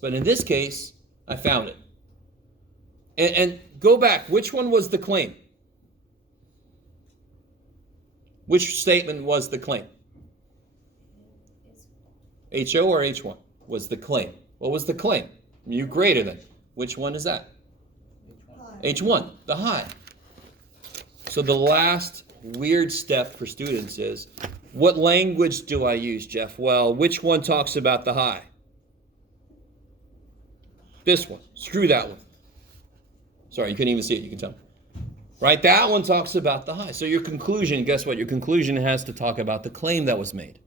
But in this case, I found it. And go back. Which one was the claim? Which statement was the claim? HO or H1 was the claim. What was the claim? Mu greater than. Which one is that? H1, the high. So the last weird step for students is, what language do I use, Jeff? Well, which one talks about the high? This one. Screw that one. Sorry, you couldn't even see it. You can tell. Right? That one talks about the high. So your conclusion, guess what? Your conclusion has to talk about the claim that was made.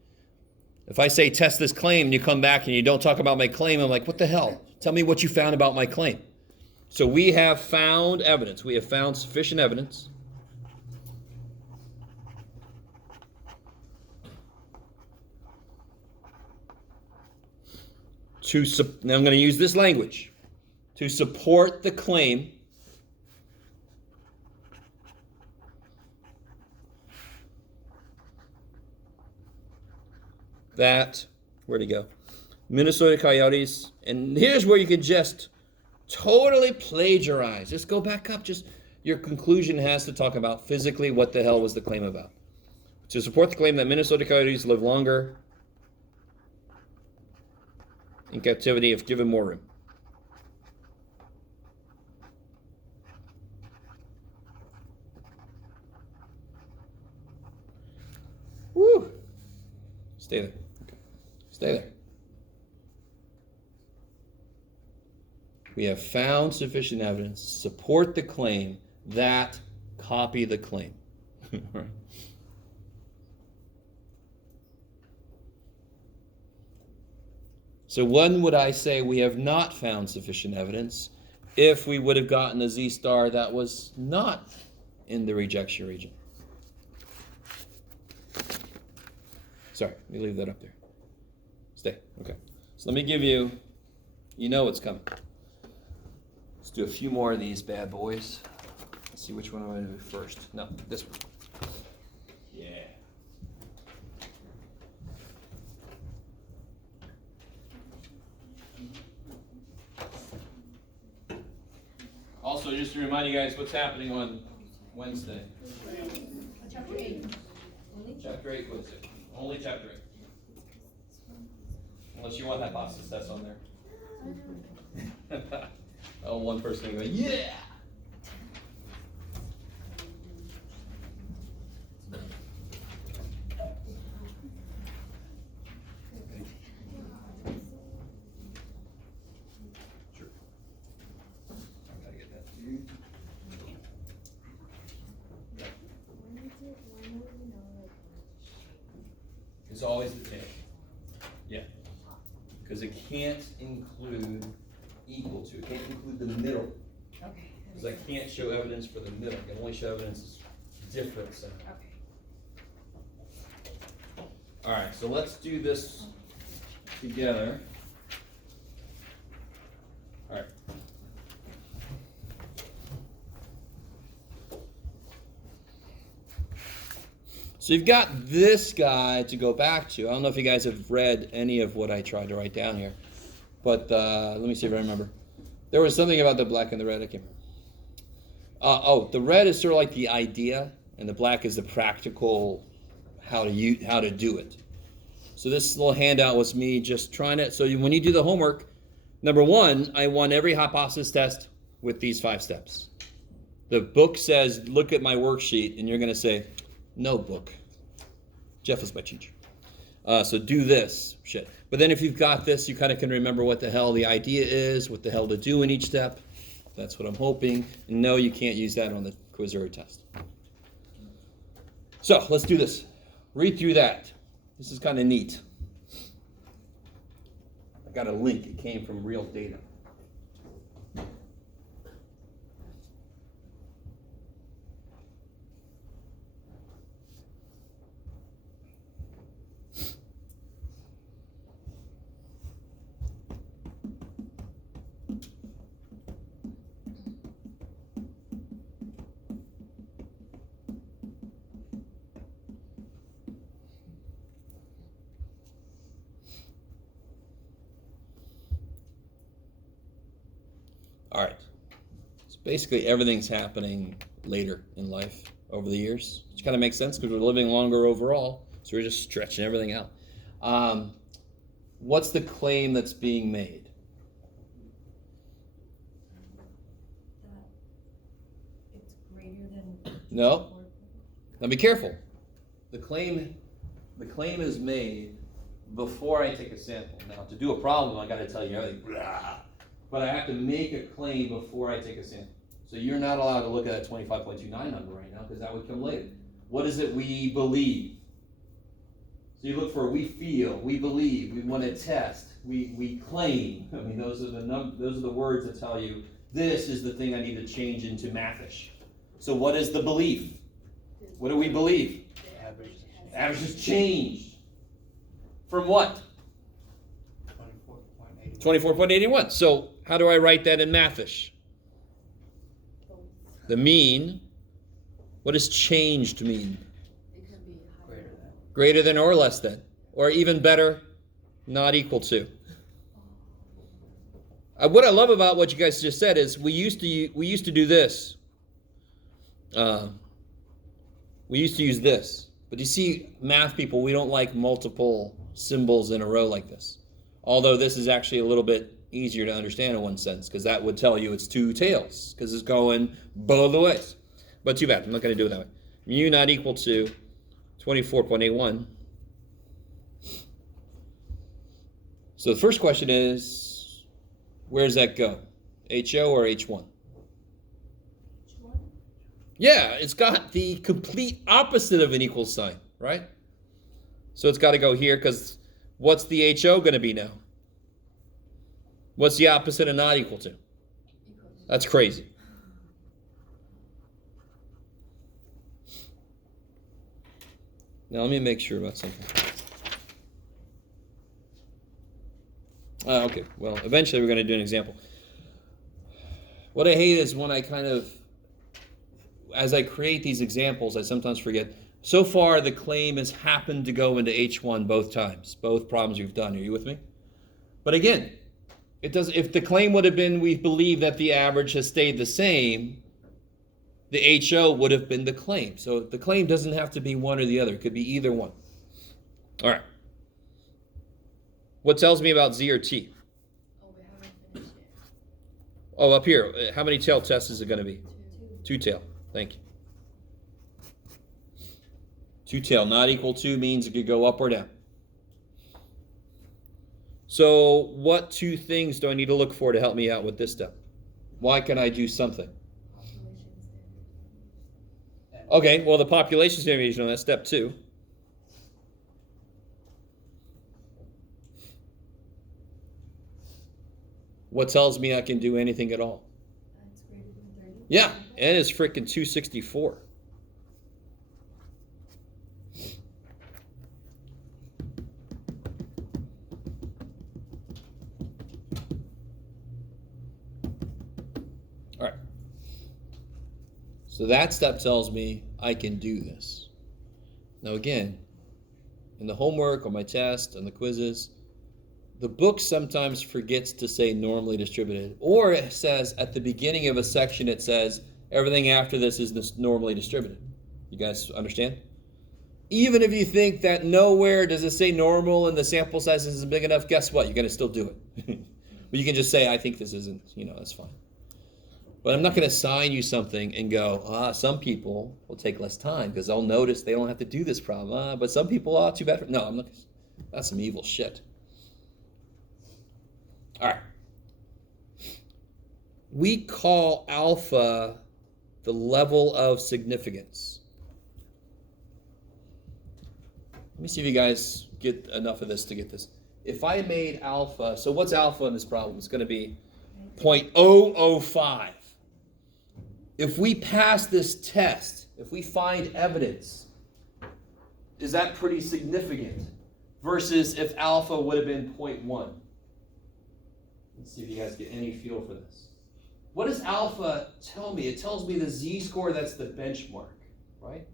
If I say test this claim and you come back and you don't talk about my claim, I'm like, what the hell? Tell me what you found about my claim. So we have found evidence. We have found sufficient evidence now I'm going to use this language to support the claim that, where'd he go? Minnesota Coyotes, and here's where you can just totally plagiarize. Just go back up. Just your conclusion has to talk about physically what the hell was the claim about. To support the claim that Minnesota Coyotes live longer in captivity if given more room. Woo! Stay there. Okay. Stay there. We have found sufficient evidence to support the claim that copy the claim. Right. So when would I say we have not found sufficient evidence? If we would have gotten a Z star that was not in the rejection region. Sorry, let me leave that up there. Stay. Okay. So let me give you, you know what's coming. Let's do a few more of these bad boys. Let's see which one I'm going to do first. No, this one. Yeah. Also, just to remind you guys what's happening on Wednesday. Chapter 8. Chapter 8, what is it? Only chapter 8. Unless you want hypothesis tests on there. Oh, one person going, yeah! Sure. I gotta get that to you. It's always the tail. Yeah. Because it can't include equal to. It can't include the middle. Okay. Because I can't show evidence for the middle. I can only show evidence difference. Okay. All right, so let's do this together. All right. So you've got this guy to go back to. I don't know if you guys have read any of what I tried to write down here, but let me see if I remember. There was something about the black and the red. I can't remember. The red is sort of like the idea, and the black is the practical how to do it. So this little handout was me just trying to. So when you do the homework, number one, I want every hypothesis test with these 5 steps. The book says, look at my worksheet, and you're going to say, no book. Jeff is my teacher. So do this shit. But then if you've got this, you kind of can remember what the hell the idea is, what the hell to do in each step. That's what I'm hoping. And no, you can't use that on the quiz or test. So let's do this. Read through that. This is kind of neat. I got a link. It came from real data. All right. So basically everything's happening later in life over the years, which kind of makes sense because we're living longer overall. So we're just stretching everything out. What's the claim that's being made? That it's greater than. No. Now be careful. The claim is made before I take a sample. Now to do a problem, I got to tell you everything. But I have to make a claim before I take a sample. So you're not allowed to look at that 25.29 number right now because that would come later. What is it we believe? So you look for we feel, we believe, we want to test, we claim. I mean, those are the words that tell you this is the thing I need to change into mathish. So what is the belief? What do we believe? Average has changed. From what? 24.81. So how do I write that in mathish? The mean. What does changed mean? It can be Greater than or less than. Or even better, not equal to. What I love about what you guys just said is we used to do this. We used to use this. But you see, math people, we don't like multiple symbols in a row like this. Although this is actually a little bit easier to understand in one sense, because that would tell you it's two tails, because it's going both the ways. But too bad, I'm not going to do it that way. Mu not equal to 24.81. So the first question is, where does that go? HO or H1? Yeah, it's got the complete opposite of an equal sign, right? So it's got to go here, because what's the HO going to be now? What's the opposite of not equal to? That's crazy. Now let me make sure about something. Okay, well, eventually we're going to do an example. What I hate is when I as I create these examples, I sometimes forget. So far, the claim has happened to go into H1 both times, both problems we've done. Are you with me? But again, it does. If the claim would have been we believe that the average has stayed the same, the HO would have been the claim. So the claim doesn't have to be one or the other. It could be either one. All right. What tells me about Z or T? Oh, we haven't finished yet. Oh, up here. How many tail tests is it going to be? Two tail. Thank you. Two tail not equal to means it could go up or down. So what two things do I need to look for to help me out with this step? Why can I do something? Okay, well, the population standard deviation, that's step 2. What tells me I can do anything at all? It's greater than 30. Yeah, and it's freaking 264. All right. So that step tells me I can do this. Now again, in the homework, on my test, on the quizzes, the book sometimes forgets to say normally distributed, or it says at the beginning of a section, it says everything after this is normally distributed. You guys understand? Even if you think that nowhere does it say normal and the sample size isn't big enough, guess what? You're going to still do it. But you can just say, I think this isn't, that's fine. But I'm not going to assign you something and go, some people will take less time because they'll notice they don't have to do this problem. But some people, too bad. No, I'm not. That's some evil shit. All right. We call alpha the level of significance. Let me see if you guys get enough of this to get this. If I made alpha, so what's alpha in this problem? It's going to be 0.005. If we pass this test, if we find evidence, is that pretty significant? Versus if alpha would have been 0.1. Let's see if you guys get any feel for this. What does alpha tell me? It tells me the z-score, that's the benchmark, right?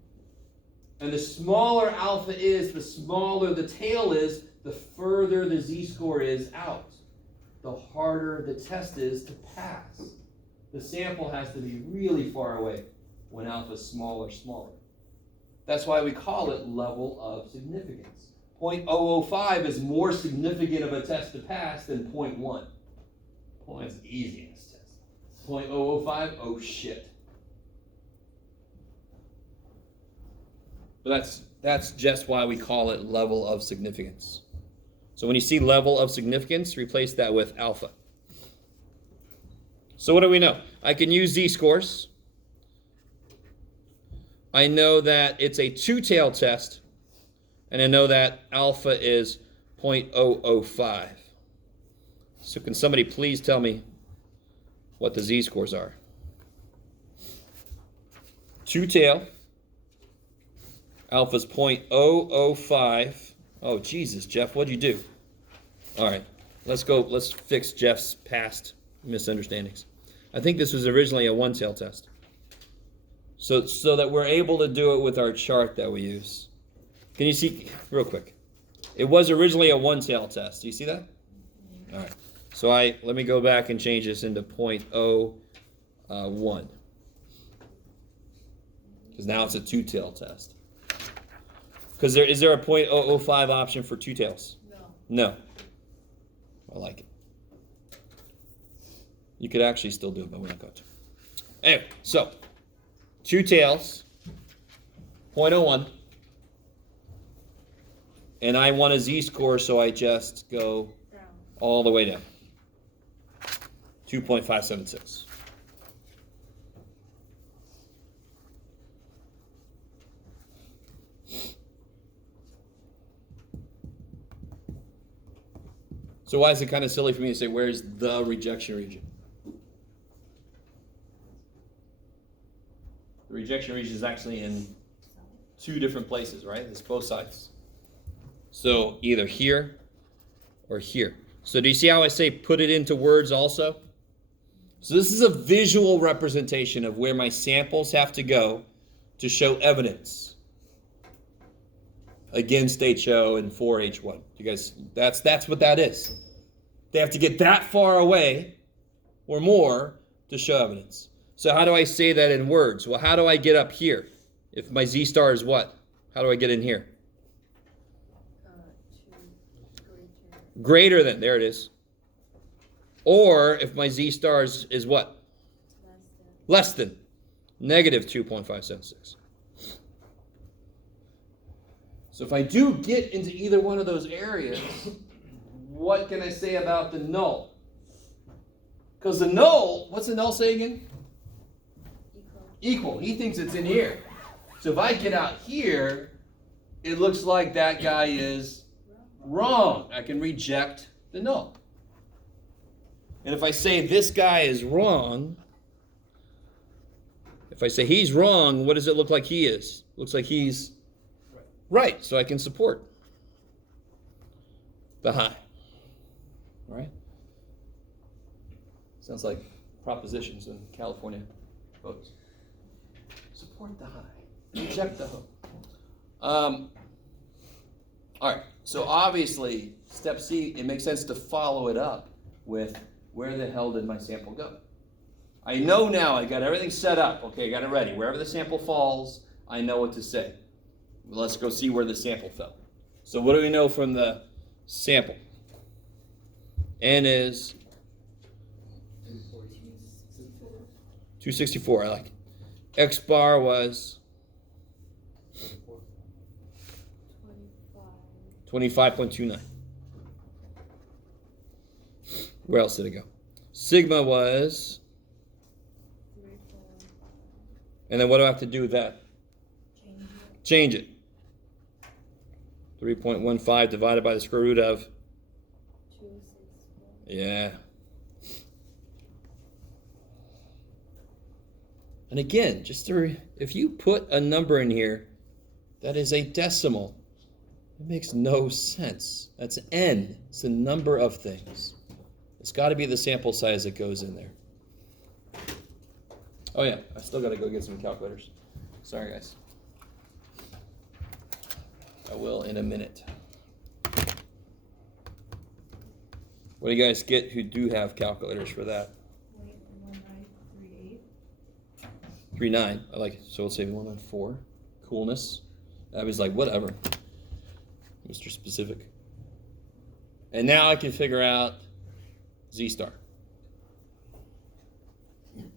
And the smaller alpha is, the smaller the tail is, the further the z-score is out. The harder the test is to pass. the sample has to be really far away when alpha is smaller. That's why we call it level of significance. 0.005 is more significant of a test to pass than 0.1. That's the easiest test. 0.005, oh shit. But that's just why we call it level of significance. So when you see level of significance, replace that with alpha. So what do we know? I can use z-scores. I know that it's a two-tail test, and I know that alpha is 0.005. So can somebody please tell me what the z-scores are? Two-tail. Alpha's 0.005. Oh, Jesus, Jeff, what'd you do? All right, let's fix Jeff's past misunderstandings. I think this was originally a one-tail test. So that we're able to do it with our chart that we use. Can you see, real quick? It was originally a one-tail test. Do you see that? All right. So let me go back and change this into 0.01. Because now it's a two-tail test. Because is there a 0.005 option for two tails? No. I like it. You could actually still do it, but we're not going to. Anyway, so two tails, 0.01. And I want a z-score, so I just go all the way down. 2.576. So why is it kind of silly for me to say, where's the rejection region? The rejection region is actually in two different places, right? It's both sides. So either here or here. So do you see how I say put it into words also? So this is a visual representation of where my samples have to go to show evidence against HO and for H1. You guys, that's what that is. They have to get that far away or more to show evidence. So how do I say that in words? Well, how do I get up here? If my Z star is what? How do I get in here? Greater than, there it is. Or if my Z star is what? Less than. Negative 2.576. So if I do get into either one of those areas, what can I say about the null? Because the null, what's the null say again? Equal. He thinks it's in here. So if I get out here, it looks like that guy is wrong. I can reject the null. And if I say this guy is wrong, if I say he's wrong, what does it look like he is? Looks like he's right. So I can support the high. All right? Sounds like propositions in California votes. Support the high. Reject the hook. All right. So obviously, step C, it makes sense to follow it up with where the hell did my sample go? I know now, I got everything set up. Okay, I got it ready. Wherever the sample falls, I know what to say. Let's go see where the sample fell. So what do we know from the sample? N is 264, I like it. X bar was 25.29. Where else did it go? Sigma was, and then what do I have to do with that? Change it. 3.15 divided by the square root of? 264. Yeah. And again, if you put a number in here that is a decimal, it makes no sense. That's n. It's the number of things. It's got to be the sample size that goes in there. Oh yeah, I still got to go get some calculators. Sorry, guys. I will in a minute. What do you guys get who do have calculators for that? 0.193. 3.9. I like it. So let's say 194. Coolness. I was like, whatever. Mr. Specific. And now I can figure out Z-star.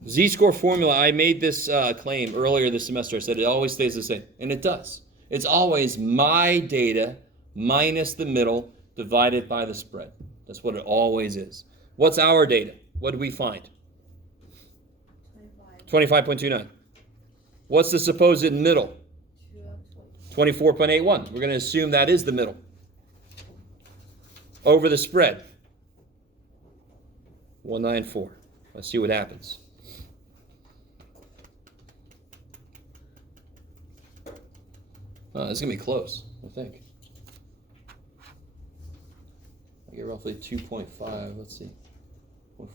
Z-score formula, I made this claim earlier this semester. I said it always stays the same. And it does. It's always my data minus the middle divided by the spread. That's what it always is. What's our data? What did we find? 25.29. What's the supposed middle? 24.81. We're going to assume that is the middle. Over the spread. 194. Let's see what happens. This is going to be close, I think. I get roughly 2.5. Let's see.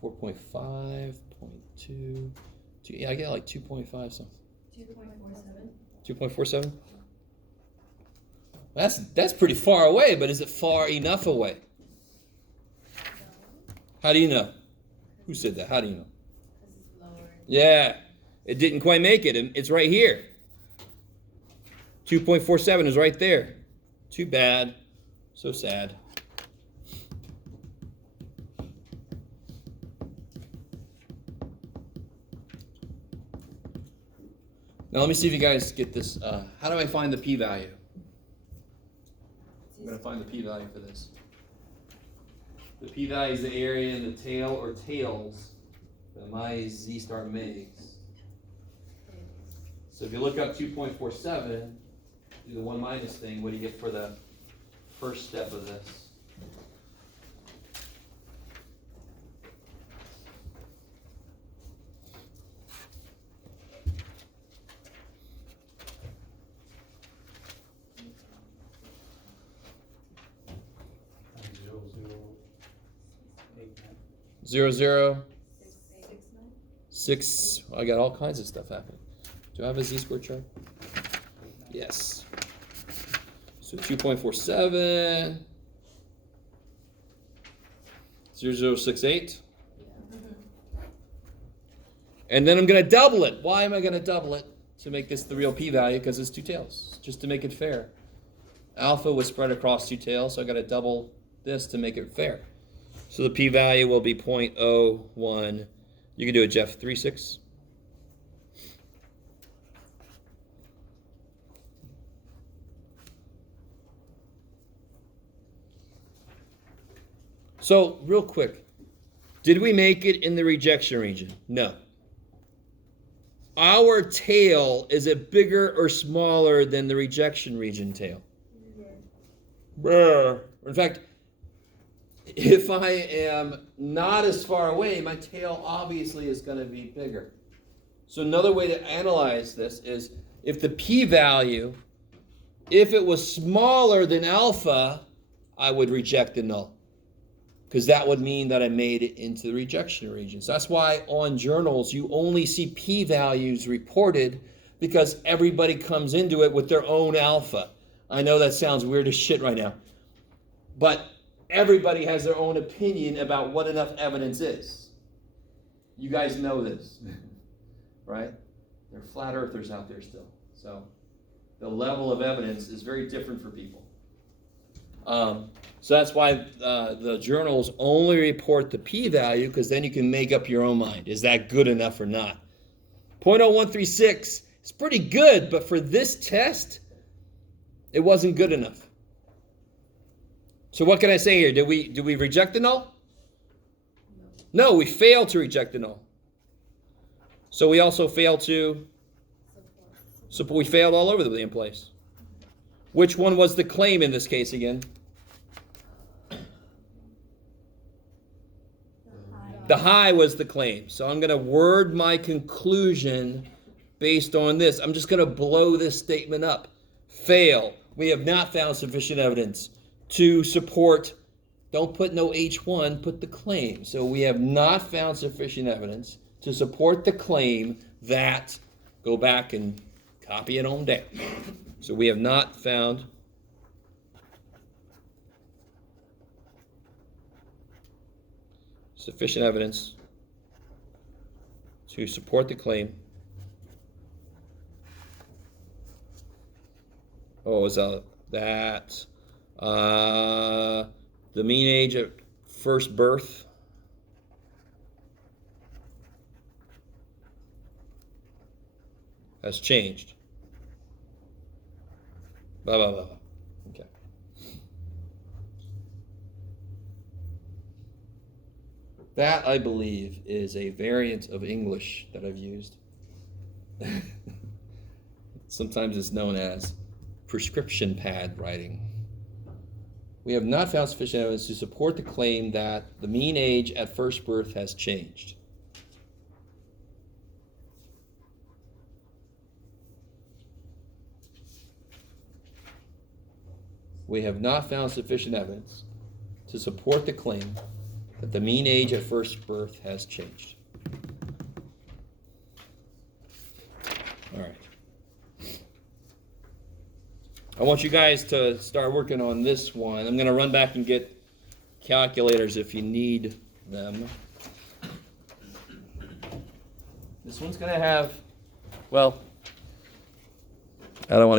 4.5, 0.2. Yeah, I get like 2.5 something. 2.47. 2.47? That's pretty far away, but is it far enough away? How do you know? Who said that? How do you know? Because it's lower. Yeah, it didn't quite make it. It's right here. 2.47 is right there. Too bad. So sad. Now let me see if you guys get this. How do I find the p-value? I'm going to find the p-value for this. The p-value is the area in the tail or tails that my Z-star makes. So if you look up 2.47, do the 1 minus thing, what do you get for the first step of this? Zero, zero, 6. I got all kinds of stuff happening. Do I have a z-score chart? Yes. So 2.47, 0.0068. And then I'm going to double it. Why am I going to double it? To make this the real p-value, because it's 2 tails, just to make it fair. Alpha was spread across 2 tails, so I got to double this to make it fair. So the p-value will be 0.01. You can do it, Jeff. 36. So, real quick, did we make it in the rejection region? No. Our tail, is it bigger or smaller than the rejection region tail? Yeah. In fact, if I am not as far away, my tail obviously is going to be bigger. So another way to analyze this is if the p-value, if it was smaller than alpha, I would reject the null. Because that would mean that I made it into the rejection region. So that's why on journals you only see p-values reported, because everybody comes into it with their own alpha. I know that sounds weird as shit right now. But everybody has their own opinion about what enough evidence is. You guys know this, right? There are flat earthers out there still. So the level of evidence is very different for people. So that's why the journals only report the p-value, because then you can make up your own mind. Is that good enough or not? 0.0136 is pretty good, but for this test, it wasn't good enough. So what can I say here? Did we reject the null? No, we failed to reject the null. So we also failed to support. We failed all over the damn place. Which one was the claim in this case again? The high was the claim. So I'm going to word my conclusion based on this. I'm just going to blow this statement up. Fail. We have not found sufficient evidence to support, don't put no H1, put the claim. So we have not found sufficient evidence to support the claim that, go back and copy it on down. So we have not found sufficient evidence to support the claim Oh, is that the mean age at first birth? Has changed. Blah, blah, blah, blah. Okay. That, I believe, is a variant of English that I've used. Sometimes it's known as prescription pad writing. We have not found sufficient evidence to support the claim that the mean age at first birth has changed. We have not found sufficient evidence to support the claim that the mean age at first birth has changed. All right. I want you guys to start working on this one. I'm going to run back and get calculators if you need them. This one's going to have, well, I don't want to